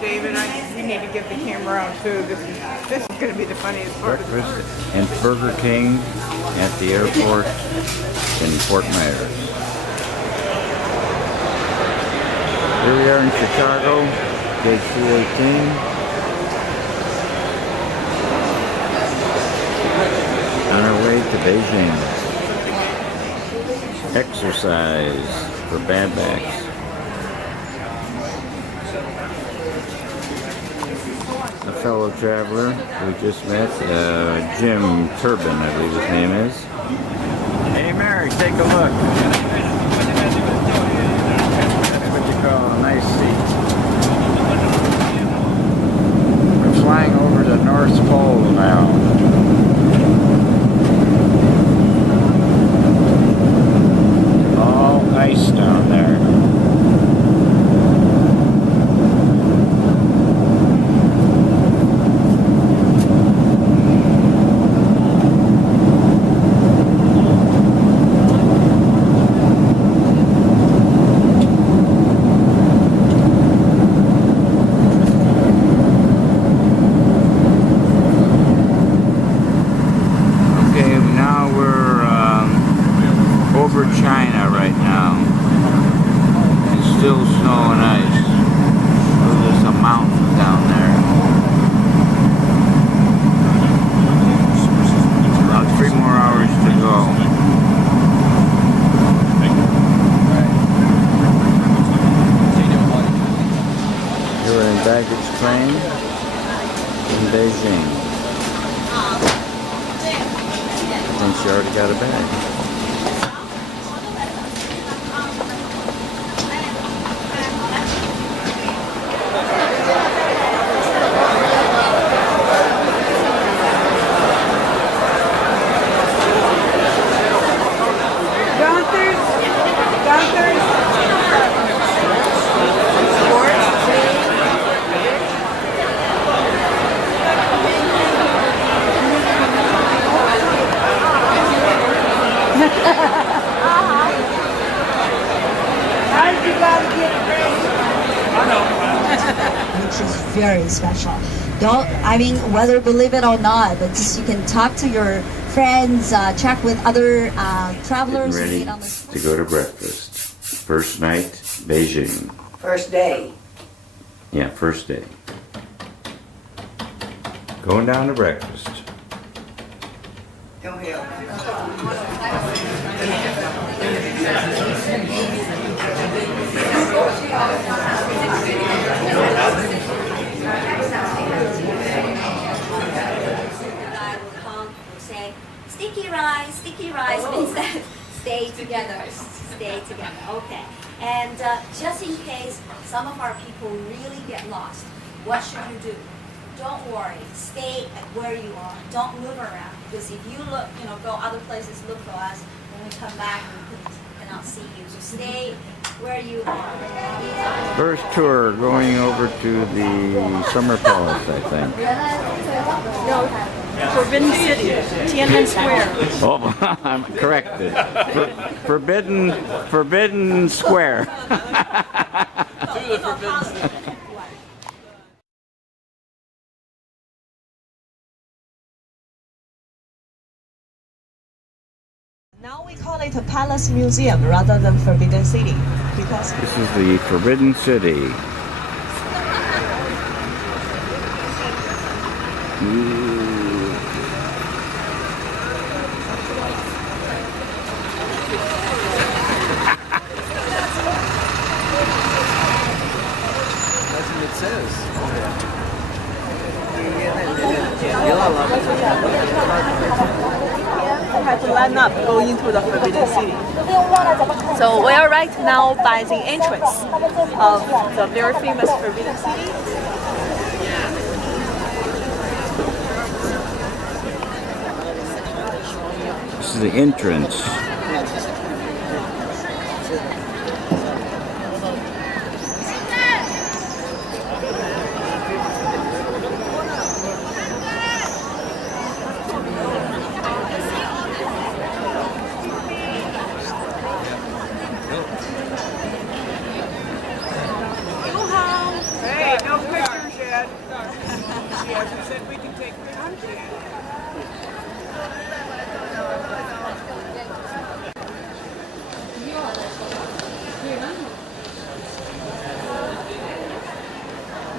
David, we need to get the camera out too. This is going to be the funniest part. Breakfast and Burger King at the airport in Fort Myers. Here we are in Chicago, gate 218. On our way to Beijing. Exercise for bad backs. A fellow traveler we just met, Jim Turbin, I believe his name is. Hey Mary, take a look. That's what you call a nice seat. We're flying over the North Pole now. Ice down there. Okay, now we're over China right now. Still snow and ice. Oh, there's a mountain down there. About 3 more hours to go. You're in baggage claim in Beijing. I think she already got a bag. Which is very special. I mean, whether believe it or not, but just you can talk to your friends, check with other travelers. Getting ready to go to breakfast. First night, Beijing. First day. Yeah, first day. Going down to breakfast. Don't help. Sticky rice means that stay together. Okay. And just in case some of our people really get lost, what should you do? Don't worry. Stay at where you are. Don't move around, because if you look, go other places, look for us. When we come back, we cannot see you. So stay where you are. First tour going over to the Summer Palace, I think. No, Forbidden City, Tiananmen Square. Oh, I'm corrected. Forbidden Square. To the Forbidden City. Now we call it a Palace Museum rather than Forbidden City because This is the Forbidden City. That's what it says. you have to line up go into the Forbidden City. So we are right now by the entrance of the very famous Forbidden City. This is the entrance. Hey, no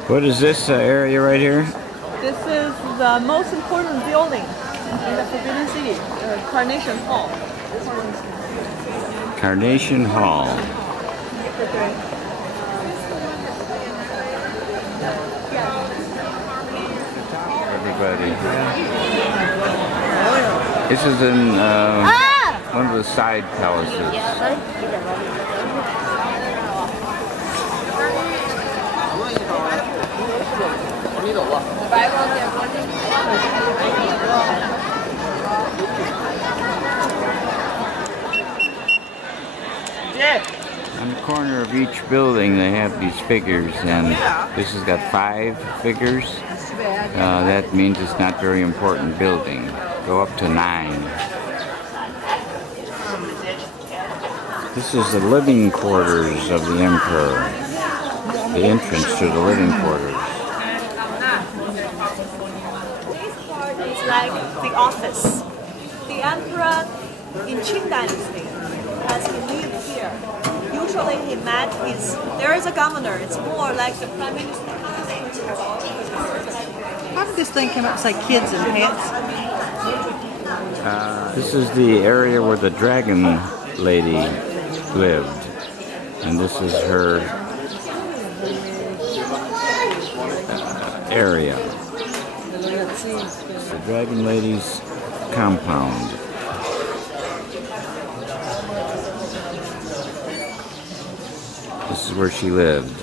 What is this area right here? This is the most important building in the Forbidden City, Carnation Hall. Carnation Hall. Everybody. This is in one of the side palaces. On the corner of each building they have these figures, and this has got 5 figures. That means it's not very important building. Go up to 9. This is the living quarters of the emperor. The entrance to the living quarters. This part is like the office. The emperor in Qing Dynasty has lived here. Usually he met there is a governor. It's more like the prime minister. How did this thing come up beside kids in pants? This is the area where the dragon lady lived, and this is her area. The dragon lady's compound. This is where she lived.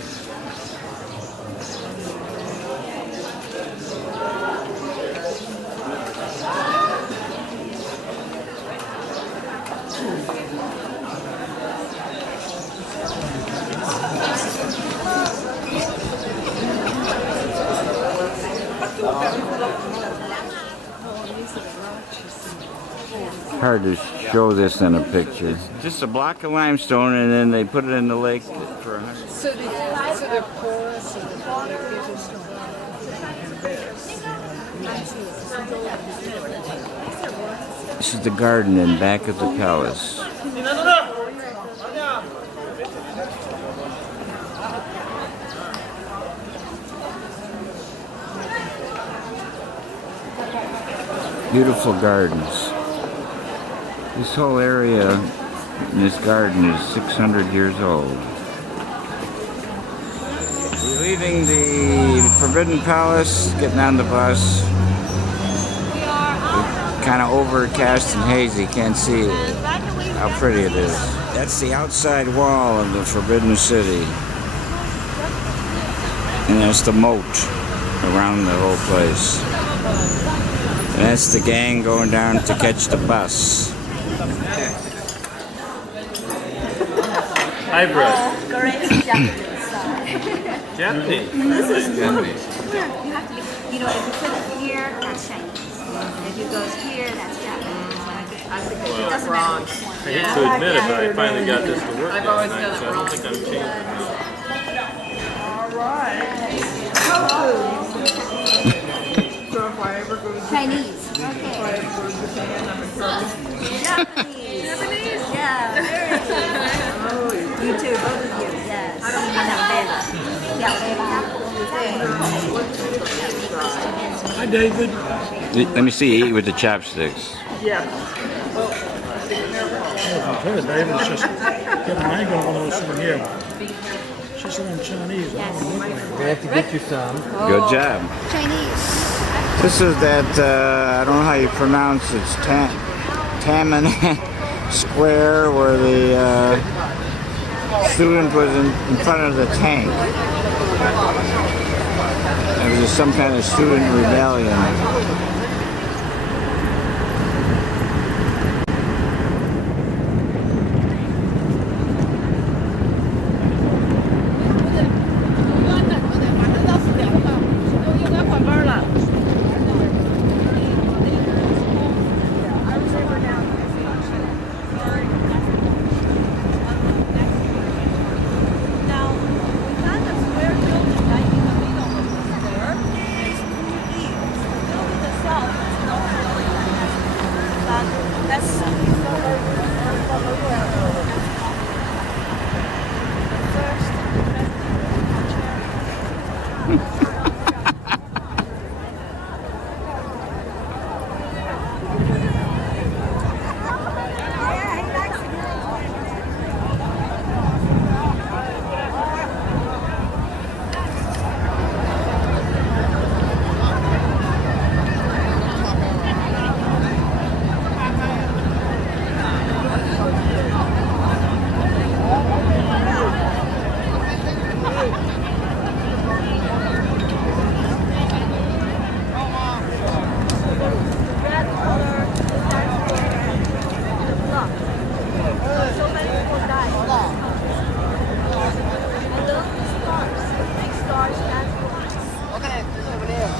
Hard to show this in a picture. Just a block of limestone, and then they put it in the lake for 100. So they're porous and This is the garden in back of the palace. Beautiful gardens. This whole area in this garden is 600 years old. We're leaving the Forbidden Palace, getting on the bus. Kind of overcast and hazy, can't see how pretty it is. That's the outside wall of the Forbidden City. And that's the moat around the whole place. And that's the gang going down to catch the bus. Hybrid. Korean Japanese. Japanese. Japanese. You have to be, if you put it here, that's Chinese. If it goes here, that's Japanese. It doesn't matter which one. I hate to admit it, but I finally got this to work last night, so I don't think I'm changing it. So if I ever go to Chinese. if I Okay. ever go to Japan, I'm in trouble. Japanese. Japanese? Yeah. You too, both of you. Yes. Enamelware. Hi, David. Let me see you eat with the chopsticks. Okay, David, it's just getting mango on those from here. She said I'm Chinese. Yes. We have to get you some. Good job. Chinese. This is that, I don't know how you pronounce it, it's Tiananmen Square, where the student was in front of the tank. It was some kind of student rebellion. The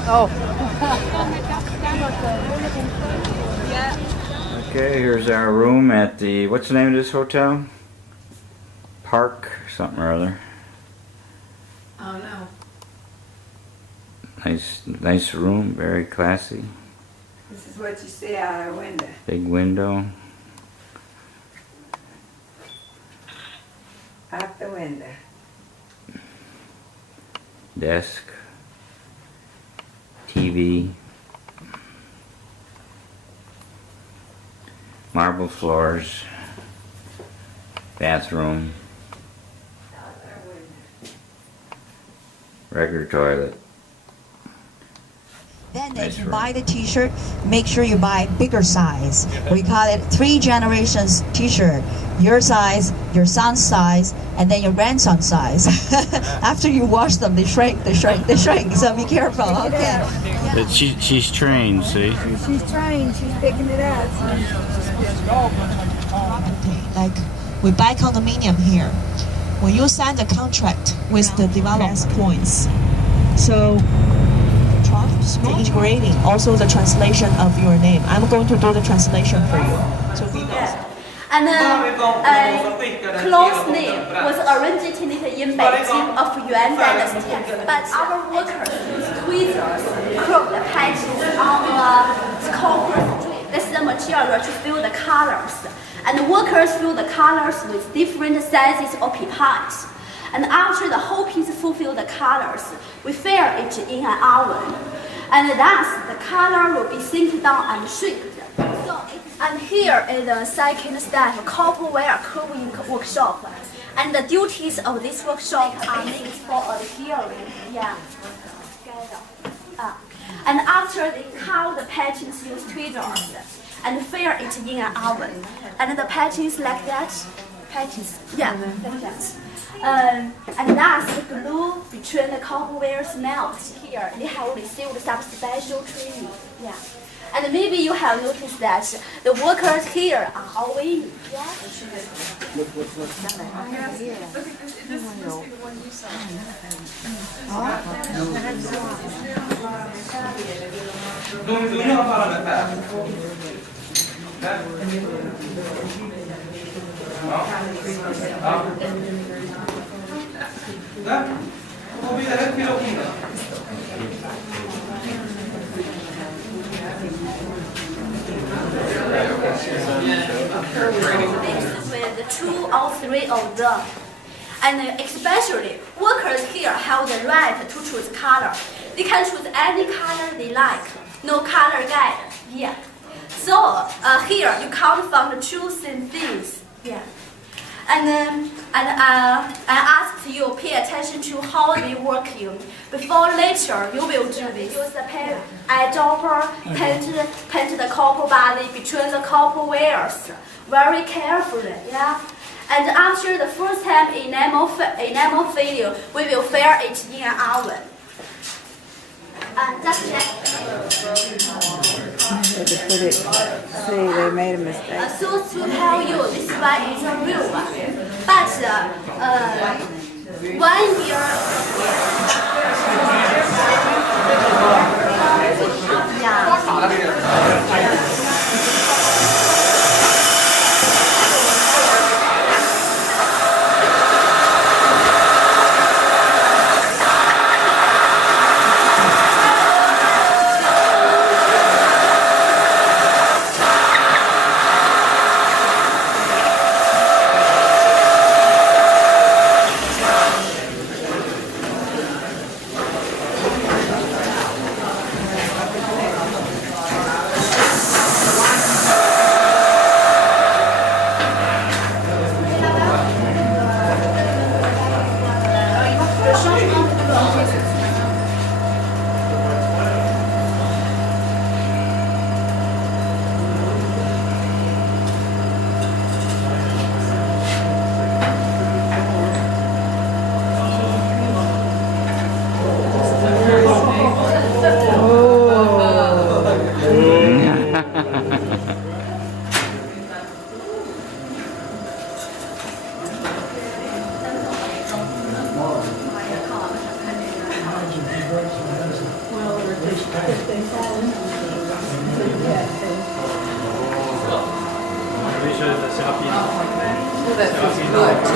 Oh, Okay, here's our room at the, what's the name of this hotel? Park something or other. Oh no. Nice room, very classy. This is what you see out our window. Big window. Out the window. Desk. TV. Marble floors. Bathroom. Regular toilet. Then Nice if you room. buy the t-shirt, make sure you buy bigger size. We call it 3 generations t-shirt. Your size, your son's size, and then your grandson's size. After you wash them, they shrink, they shrink, they shrink. So be careful, okay? But she's trained, see? She's trained. She's picking it up. Like we buy condominium here. When you sign the contract with the development points, so the engraving, also the translation of your name. I'm going to do the translation for you. So be nice. And a close name was originated in Beijing of Yuan Dynasty, but our workers use tweezers curve the patches on the corporate strip. This is the material to fill the colors. And the workers fill the colors with different sizes of pipettes. And after the whole piece fulfill the colors, we fire it in an oven. And thus, the color will be sink down and shrinked. And here is the second step, copperware curving workshop. And the duties of this workshop are made for adhering. Yeah. And after they cut the patches use tweezers and fire it in an oven. And the patches like that, patches, yeah, like that. And thus the glue between the copperware melt here, they have received some special training. Yeah. And maybe you have noticed that the workers here are all women. Yeah. Mixed with 2 or 3 of them. And especially, workers here have the right to choose color. They can choose any color they like. No color guide. Yeah. So here you can't find 2 same things. Yeah. And I asked you pay attention to how they working. Before later, you will do this. Use the pen, eyedropper, paint the copper body between the copper wires very carefully. Yeah. And after the first time enamel failure, we will fire it in an oven. And that's it. They just put it. See, they made a mistake. So to tell you, this one is a real one. But 1 year. Yeah.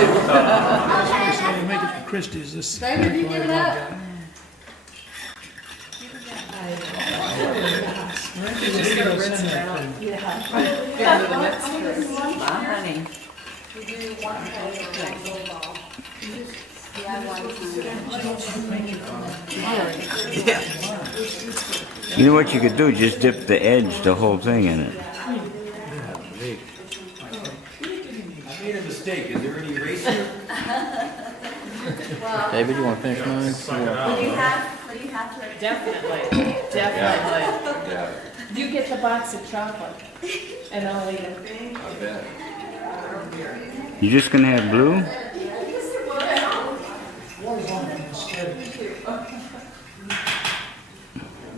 So you make it for Christie's this. David, you give it up. Honey. You know what you could do? Just dip the edge, the whole thing in it. I made a mistake. Is there any eraser? David, you want to finish mine? What do you have to Definitely, definitely. You get the box of chocolate, and I'll eat it. I bet. You just gonna have blue?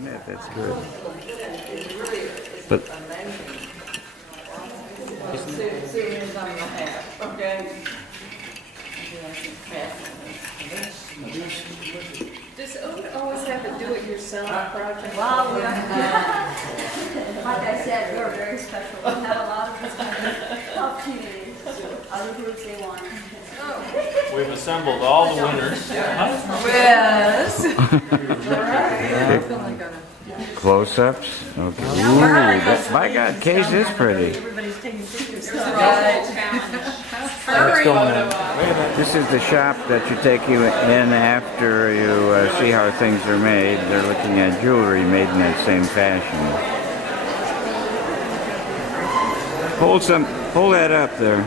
Yeah, that's good. But Does Oda always have a do-it-yourself project? Wow, like I said, we're very special. We have a lot of this kind of opportunities. Other groups, they want. We've assembled all the winners. Yes. close-ups. Okay. Ooh, that, my God, Kay's is pretty. Everybody's taking pictures. This is the shop that you take you in after you see how things are made. They're looking at jewelry made in that same fashion. Hold that up there.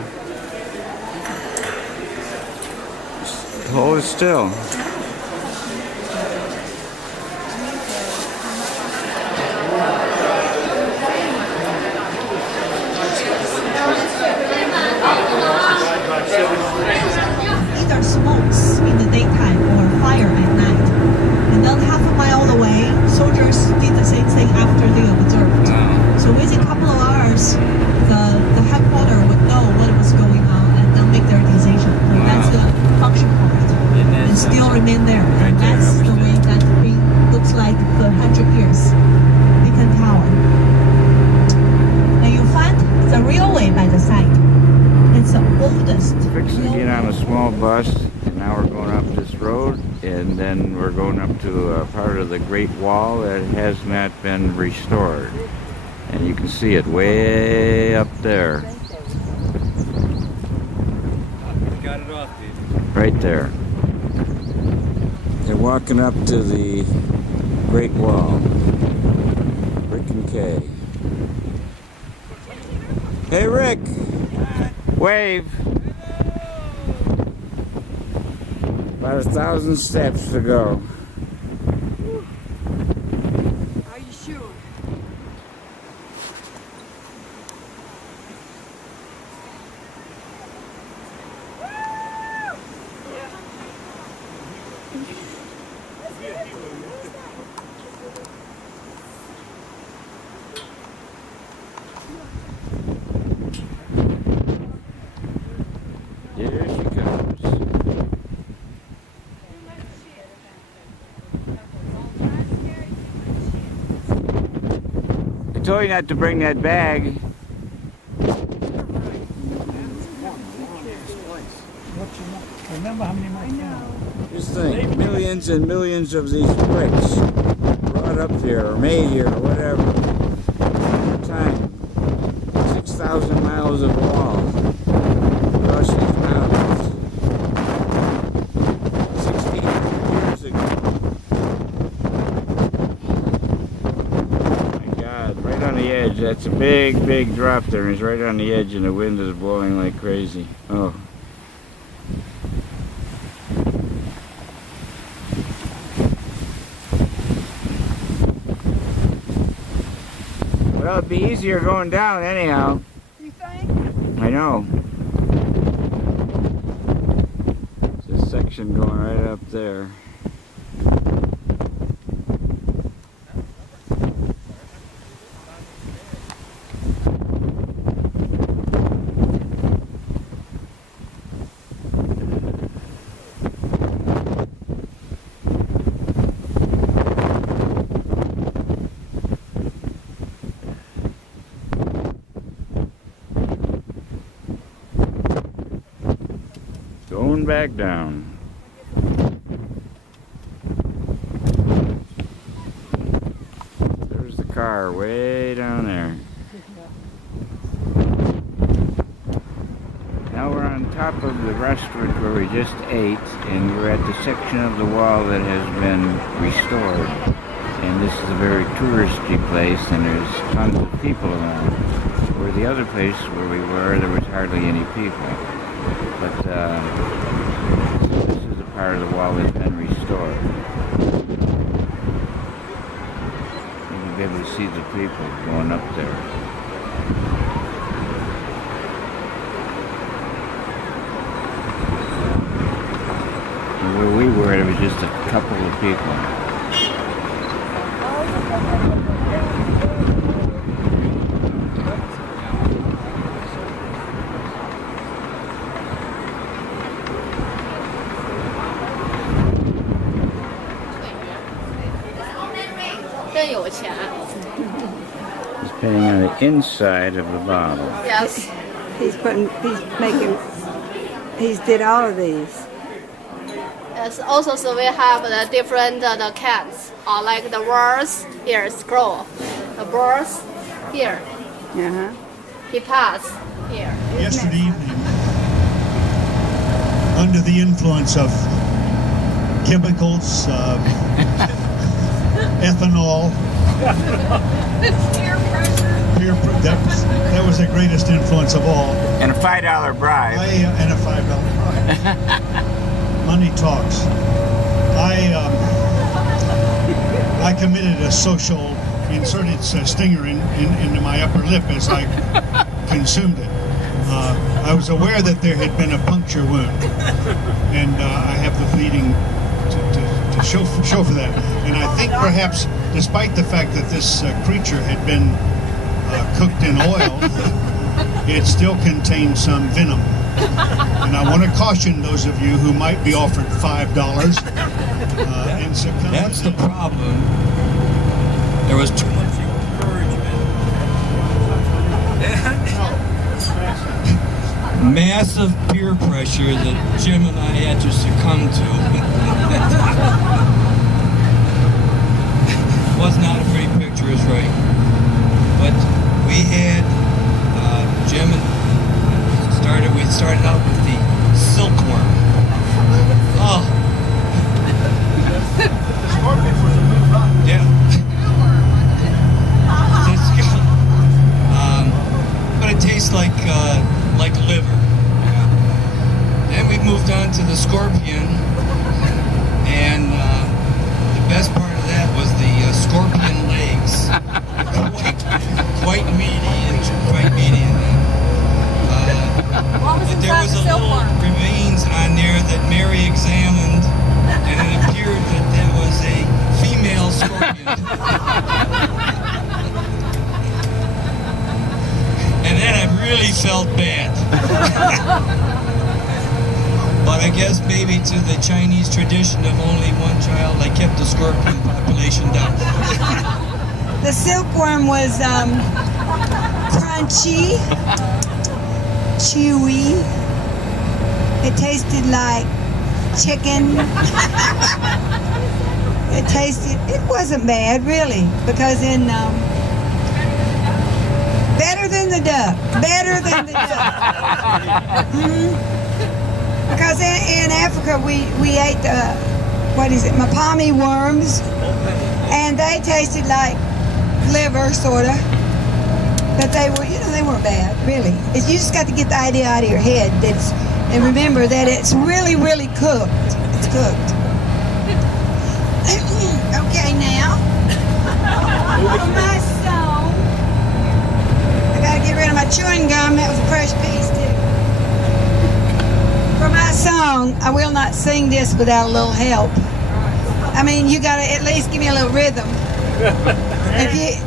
Hold it still. Either smokes in the daytime or fire at night. And then half a mile away, soldiers did the same thing after they observed. So within a couple of hours, the headquarters would know what was going on and then make their decision. So that's the function of it. And still remain there. And that's the way that ring looks like the 100 years. Beacon Tower. And you find the railway by the side. It's the oldest. Fixing to get on a small bus, and now we're going up this road, and then we're going up to a part of the Great Wall that has not been restored. And you can see it way up there. Got it off, dude. Right there. They're walking up to the Great Wall. Rick and Kay. Hey, Rick! Wave! About 1,000 steps to go. Are you sure? Here she comes. I told you not to bring that bag. Remember how many miles? Just think, millions and millions of these bricks brought up here or made here or whatever. Time. 6,000 miles of wall. Across these mountains. 1,600 years ago. My God, right on the edge. That's a big, big drop there. It's right on the edge and the wind is blowing like crazy. Oh. Well, it'd be easier going down anyhow. You think? I know. There's a section going right up there. back down. There's the car way down there. Now we're on top of the restaurant where we just ate, and we're at the section of the wall that has been restored. And this is a very touristy place, and there's tons of people around. Where the other place where we were, there was hardly any people. But this is a part of the wall that's been restored. You'll be able to see the people going up there. Where we were, there was just a couple of people. He's painting on the inside of the bottle. Yes. He's did all of these. Yes. Also, so we have the different the cans, like the words here, scroll, the birds here, Uh-huh. he pass here. Yesterday evening, under the influence of chemicals, ethanol, that was the greatest influence of all. And a $5 bribe. And a $5 prize. Money talks. I committed a social, inserted a stinger into my upper lip as I consumed it. I was aware that there had been a puncture wound, and I have the bleeding to show for that. And I think perhaps, despite the fact that this creature had been cooked in oil, it still contained some venom. And I want to caution those of you who might be offered $5 and succumb. That's the problem. There was too much encouragement. Massive peer pressure that Jim and I had to succumb to. Was not a pretty picture, is right. But we had Jim and we started out with the silkworm. Oh. Yeah. But it tastes like liver. Then we moved on to the scorpion, and the best part of that was the scorpion legs. Quite meaty and quite meaty. But there was a little remains on there that Mary examined, and it appeared that that was a female scorpion. And then I really felt bad. But I guess maybe to the Chinese tradition of only one child, I kept the scorpion population down. The silkworm was crunchy, chewy. It tasted like chicken. It wasn't bad really, because better than the duck. Because in Africa we ate mapami worms, and they tasted like liver, sorta. But they weren't bad, really. You just got to get the idea out of your head and remember that it's really, really cooked. It's cooked. Okay, now for my song, I gotta get rid of my chewing gum. That was a fresh piece too. For my song, I will not sing this without a little help. I mean, you gotta at least give me a little rhythm. If you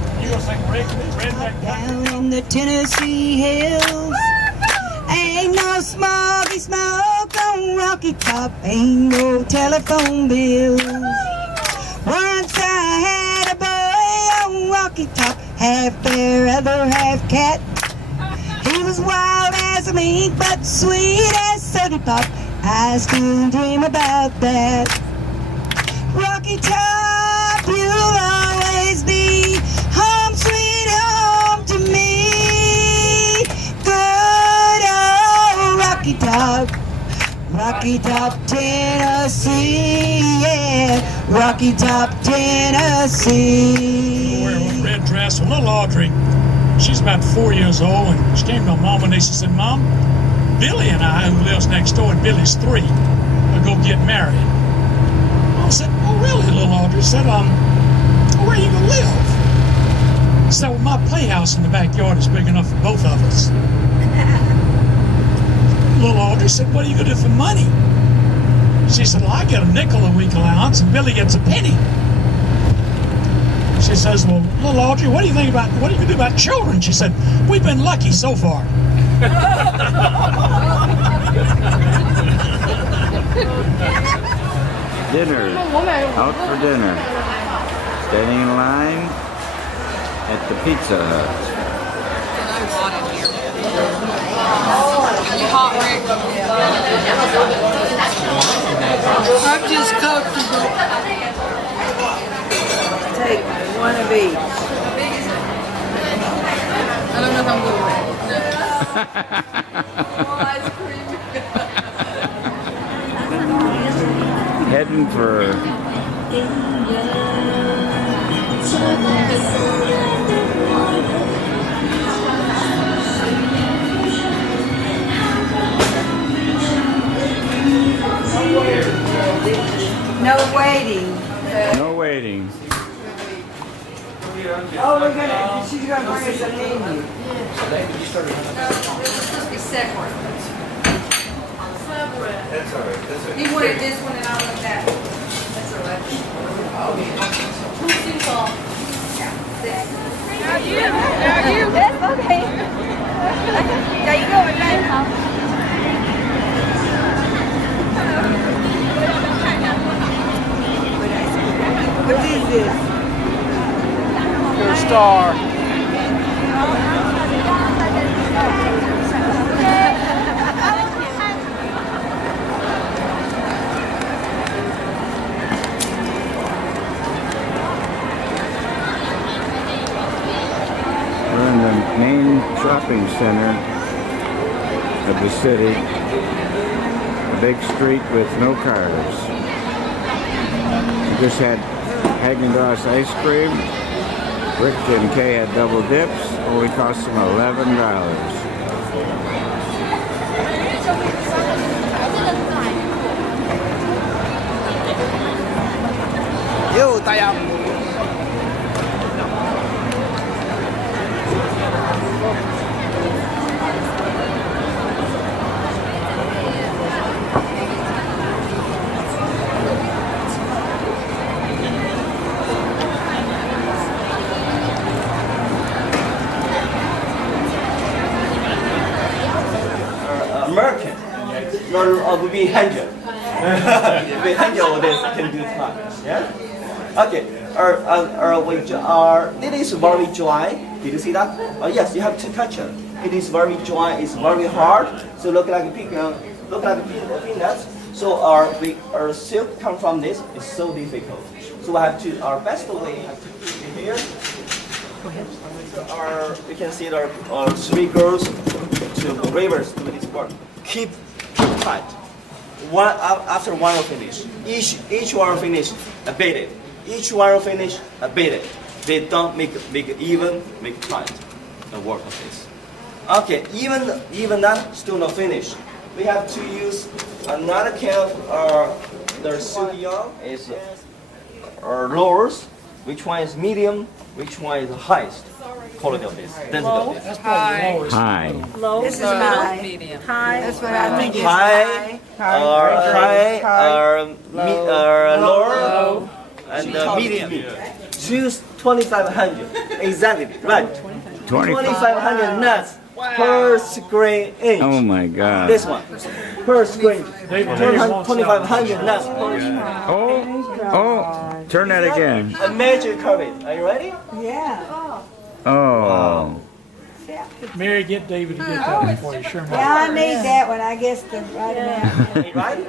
down in the Tennessee hills, ain't no smoky smoke on Rocky Top, ain't no telephone bills. Once I had a boy on Rocky Top, half bear, other half cat. He was wild as a mink, but sweet as soda pop. I still dream about that. Rocky Top, you'll always be home sweet home to me. Good old Rocky Top. Rocky Top, Tennessee, yeah. Rocky Top, Tennessee. Wearing a red dress. Well, little Audrey, she's about 4 years old, and she came to her mom one day. She said, "Mom, Billy and I, who lives next door, and Billy's 3, will go get married." I said, "Oh, really, little Audrey?" Said, "Where are you gonna live?" She said, "Well, my playhouse in the backyard is big enough for both of us." Little Audrey said, "What are you gonna do for money?" She said, "Well, I get a nickel a week allowance and Billy gets a penny." She says, "Well, little Audrey, what do you gonna do about children?" She said, "We've been lucky so far." Dinner. Out for dinner. Standing in line at the Pizza Hut. I'm just comfortable. Take one of each. I don't know if I'm going. Heading for No waiting. no waiting. Oh, she's gonna bring us a menu. Separate. That's all right. That's He wanted this one and I wanted that one. That's all right. That's okay. There you go, right? What is this? Your star. We're in the main shopping center of the city. A big street with no cars. We just had Haagen-Dazs ice cream. Rick and Kay had double dips. Only cost them $11. Yo, tayo. American. Not will be Hangel. Be Hangel this can do fine. Yeah. Okay. It is very dry. Did you see that? Yes, you have to touch it. It is very dry. It's very hard. So look like peanuts. So our silk come from this. It's so difficult. So we have to our best way have to keep it here. We can see our 3 girls to rivers to this work. Keep tight. One after one will finish. Each one will finish, beat it. Each one will finish, beat it. They don't make even, make tight. The work of this. Okay, even that still not finished. We have to use another kind of the Suyang is lowers. Which one is medium? Which one is the highest quality of this? Density of this. High. Low. This is high. Medium. High. That's what I think is High, lower, and medium. Choose 2,500. Exactly, right. 2,500 nuts per square inch. Oh my God. This one, per square inch. 2,500 nuts per inch. Oh, turn that again. A major curve. Are you ready? Yeah. Oh. Yeah. Mary, get David to get that one for you. Sure, Mary. Yeah, I need that one, I guess, to write it out. Right?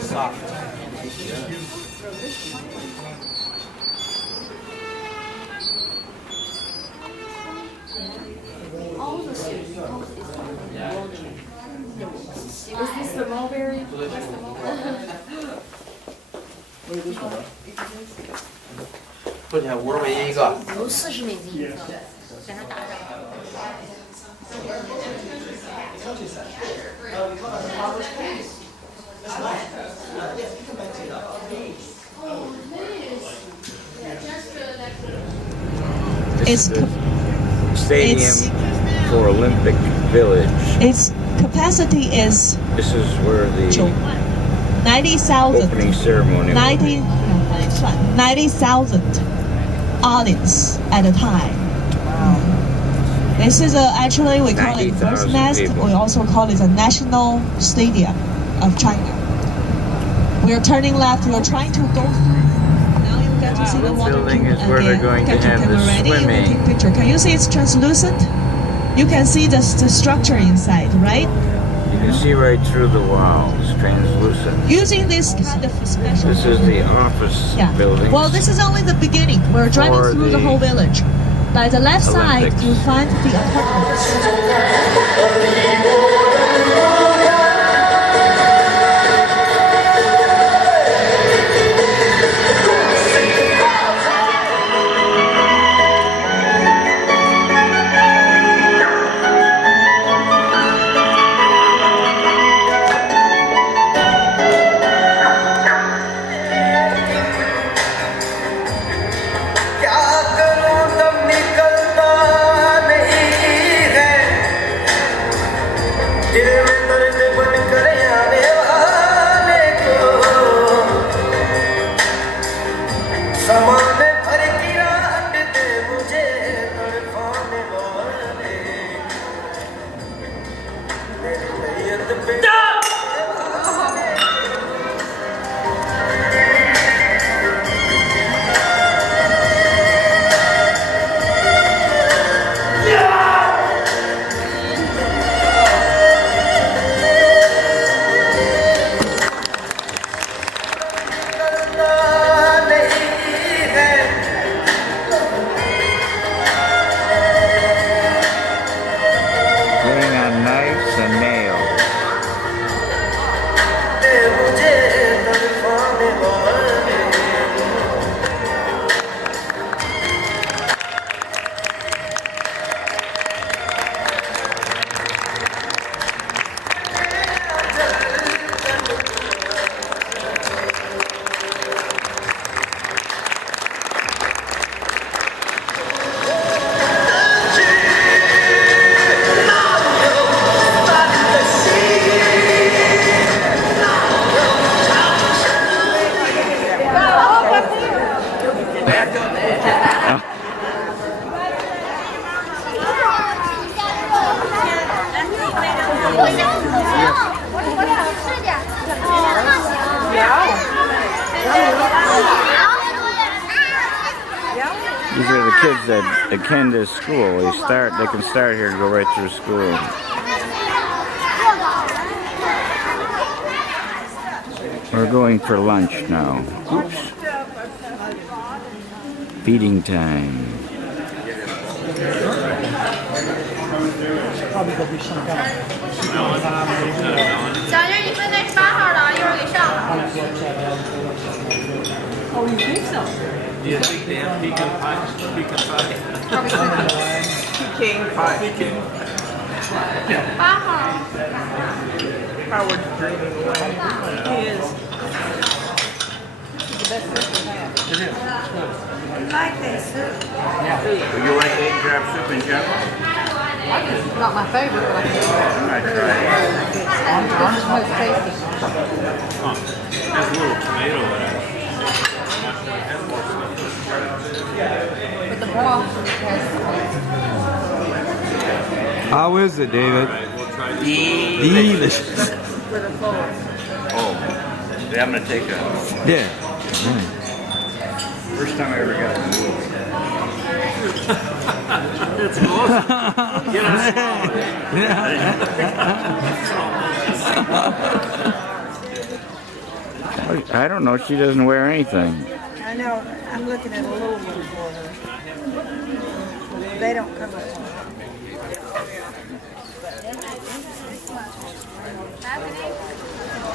Soft. Is this the mulberry?不行，五十美金一个。有40美金一个，给它打上。 It's Stadium it's- for Olympic Village. its capacity is This is where the 90,000. opening ceremony will be. 90,000 audience at a time. This is actually we call it First 90,000 Nest. people. We also call it the National Stadium of China. We are turning left. We are trying to go through. Now you get to see the water. Building is where they're going to Get your have the camera ready. You will swimming. take picture. Can you see it's translucent? You can see the structure inside, right? You can see right through the walls, translucent. Using this kind of special. This is the office building. Well, this is only the beginning. We're driving For through the the whole village. By the left side, Olympics. you find the apartments. Putting on knives and nails. These are the kids that attend this school. They can start here and go right through school. We're going for lunch now. Oops. Feeding time. Probably gonna be some kind of. 小玲，你们那8号的，一会儿给上。 Oh, you think so? Do you think they have pecan pie? Pecan pie? Peking pie. Pecan. 8号。 Howard's dreaming away. He is. He's the best sister we have. It is. It's good. I like that soup. Would you like egg crab soup in general? It's not my favorite, but I can I tried it. it's most tasty. Huh. Has a little tomato in it. But the broth has How is it, David? We'll try this. Delicious. Oh, yeah, I'm gonna take a Yeah. first time I ever got a It's awesome. Get us I don't know. She doesn't wear anything. I know. I'm looking at a little one for her. They don't come up.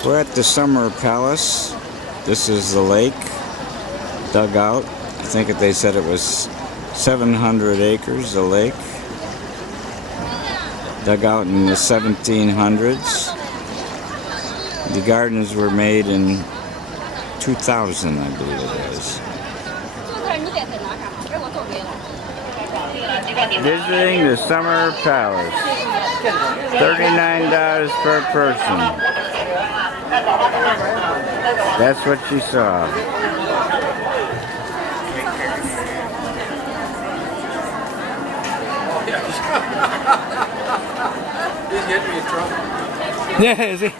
We're at the Summer Palace. This is the lake dug out. I think that they said it was 700 acres, the lake. Dug out in the 1700s. The gardens were made in 2000, I believe it was. Visiting the Summer Palace. $39 per person. That's what she saw. He's getting me in trouble. Yeah, is he? It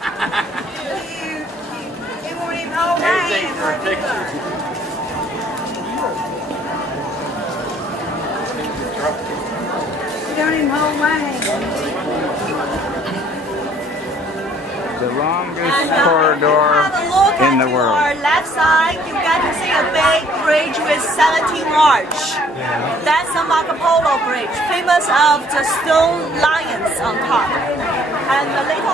won't even hold my hand. You don't even hold my hand. The longest corridor in the world. On our left side, you get to see a big bridge with 17 arch. That's the Marco Polo Bridge, famous of the stone lions on top. And the little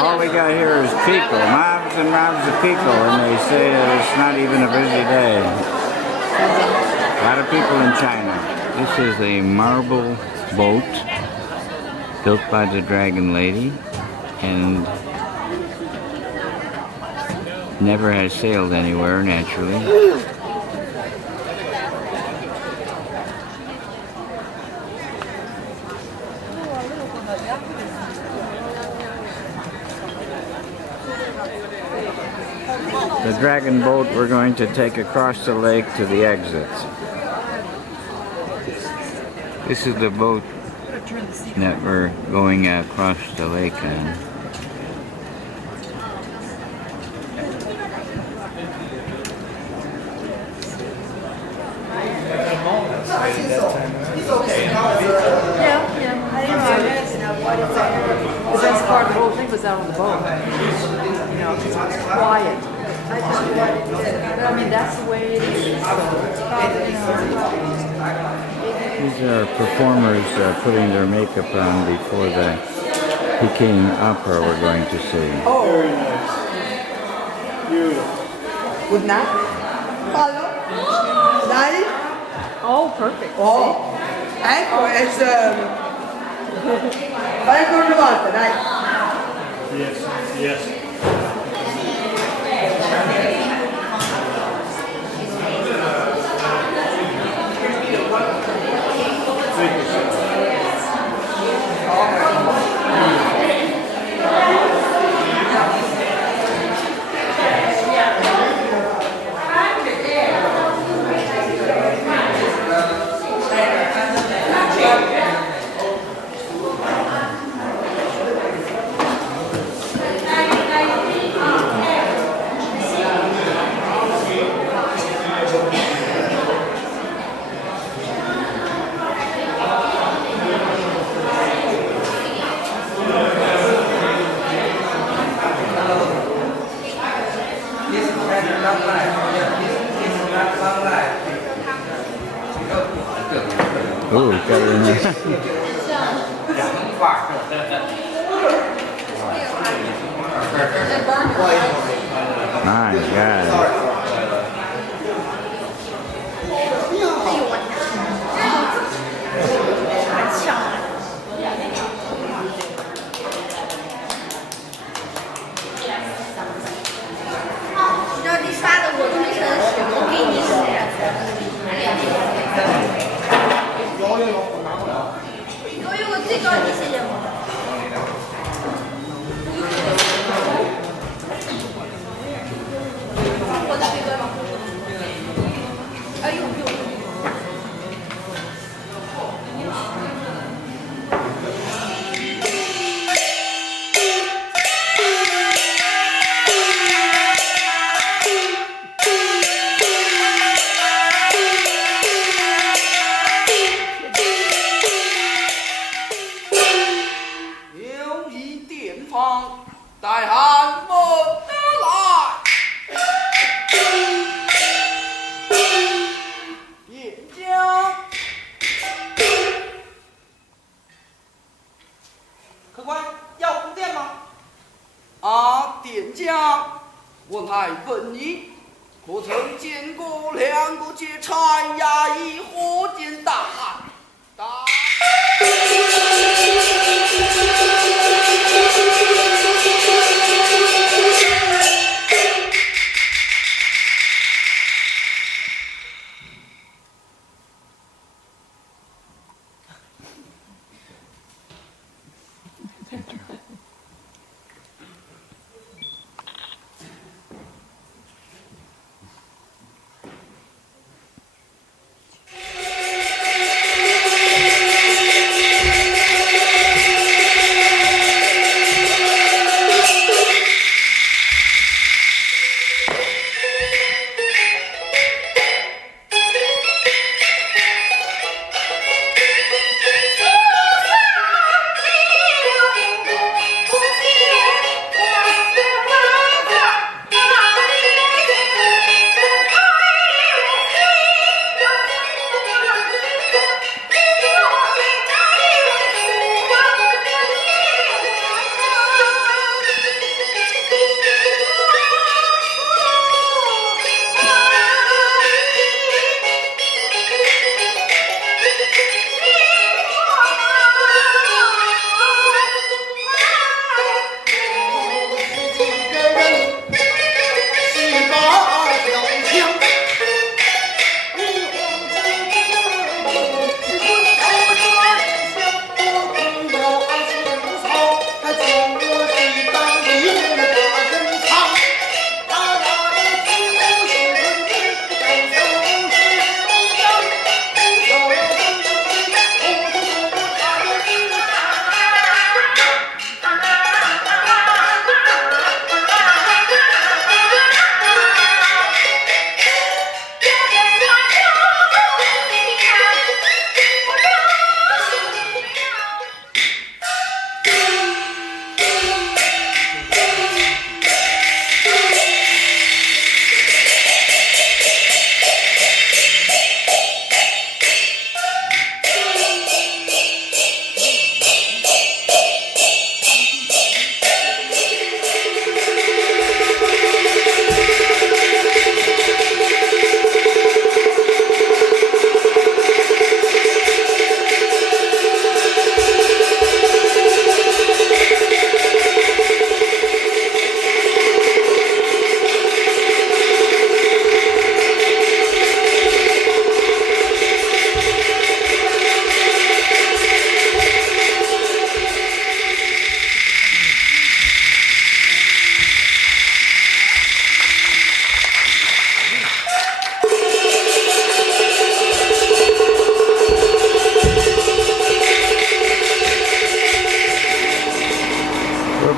All we got here is people, mobs and mobs of people, and they say that it's not even a busy day. A lot of people in China. This is a marble boat built by the Dragon Lady, and never has sailed anywhere, naturally. The dragon boat we're going to take across the lake to the exit. This is the boat that we're going across the lake on. The best part of the whole thing was out on the boat. You know, it's quiet. But I mean, that's the way it is. These are performers putting their makeup on before the Peking opera we're going to see. Oh. Good night. Hello. Night. Oh, perfect. Oh. Ecco, it's vai con una volta, dai. Yes, yes. Ooh, got it in there. My God. 大汉文得来。演讲。客官要供电吗？啊，店家，我乃问你，可曾见过两个劫财衙役火箭大汉？大。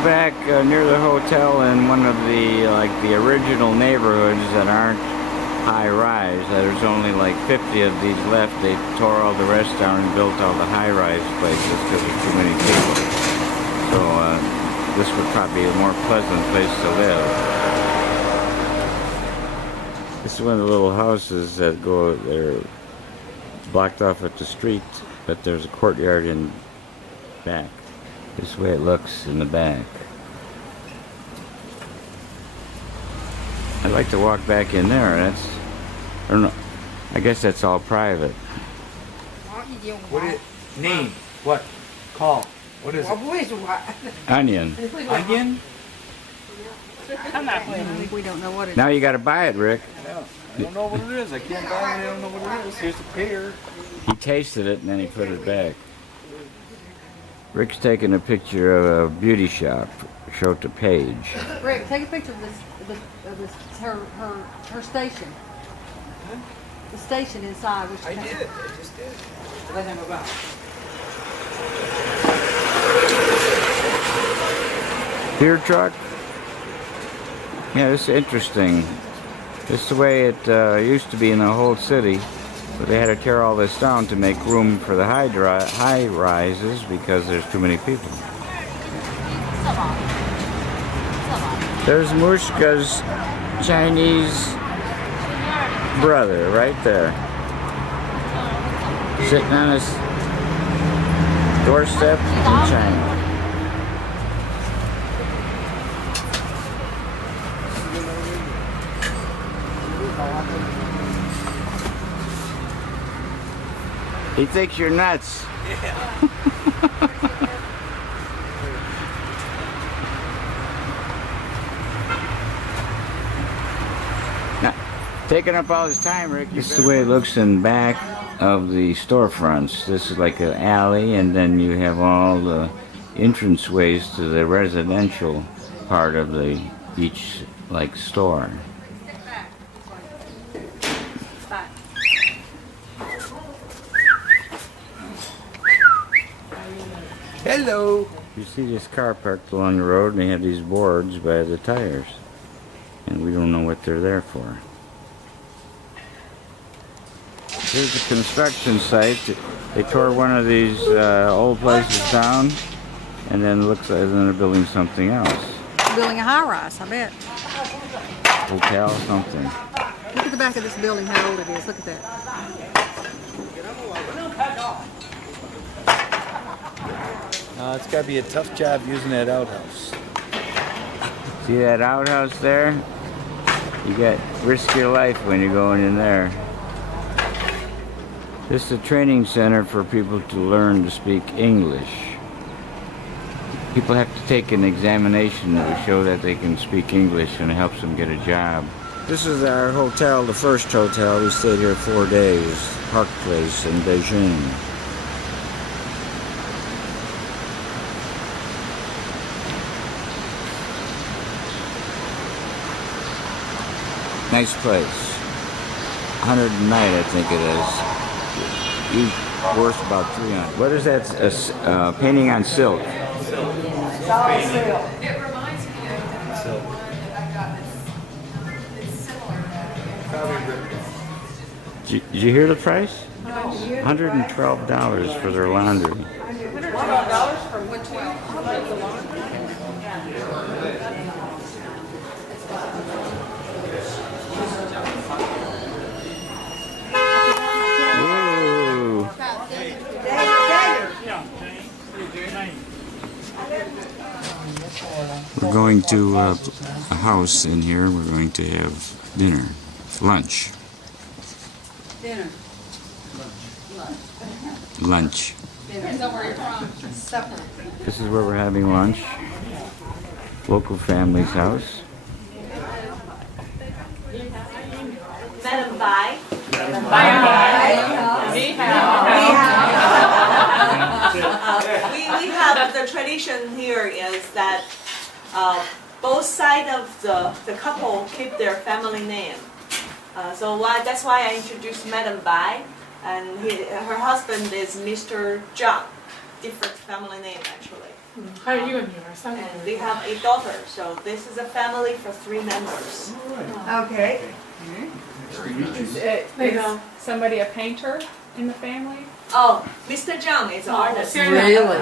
Back near the hotel in one of the original neighborhoods that aren't high-rise. There's only like 50 of these left. They tore all the rest down and built all the high-rise places because there's too many people. So this would probably be a more pleasant place to live. This is one of the little houses that they're blocked off at the street, but there's a courtyard in back. This way it looks in the back. I'd like to walk back in there. I don't know. I guess that's all private. What is name? What? Call. What is it? Onion. Onion? I think we don't know what it is. Now you got to buy it, Rick. Yeah. I don't know what it is. I can't buy it. I don't know what it is. Here's the pair. He tasted it and then he put it back. Rick's taking a picture of a beauty shop. Show it to Paige. Rick, take a picture of this her station. Huh? The station inside. I did. I just did. Let him about. Beer truck? Yeah, this is interesting. This is the way it used to be in the whole city. But they had to tear all this down to make room for the high rises because there's too many people. There's Mushka's Chinese brother right there. Sitting on his doorstep in China. He thinks you're nuts. Now, taking up all his time, Rick. This is the way it looks in back of the storefronts. This is like an alley, and then you have all the entranceways to the residential part of the each like store. Hello. You see this car parked along the road, and they have these boards by the tires, and we don't know what they're there for. Here's a construction site. They tore one of these old places down, and then it looks like they're building something else. Building a high-rise, I bet. Hotel, something. Look at the back of this building, how old it is. Look at that. It's got to be a tough job using that outhouse. See that outhouse there? You got risk your life when you're going in there. This is a training center for people to learn to speak English. People have to take an examination to show that they can speak English, and it helps them get a job. This is our hotel, the first hotel. We stayed here 4 days, Park Place in Beijing. Nice place. 100 a night, I think it is. Worth about 300. What is that? Painting on silk. It reminds me of silk. It's similar. Did you hear the price? $112 for their laundry. $112 for 112. We're going to a house in here. We're going to have dinner, lunch. Dinner. Lunch. Depends on where you're from. Supper. This is where we're having lunch. Local family's house. Madam Bai. We have the tradition here is that both sides of the couple keep their family name. That's why I introduced Madam Bai, and her husband is Mr. Zhang. Different family name actually. And they have a daughter, so this is a family for 3 members. Okay. Is somebody a painter in the family? Oh, Mr. Zhang is an artist. Really?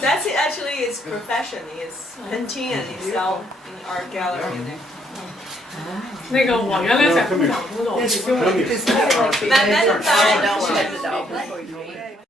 That's actually his profession. He's painting and he sells in art gallery there. 那个我原来在工厂工作，我就 Madam Bai.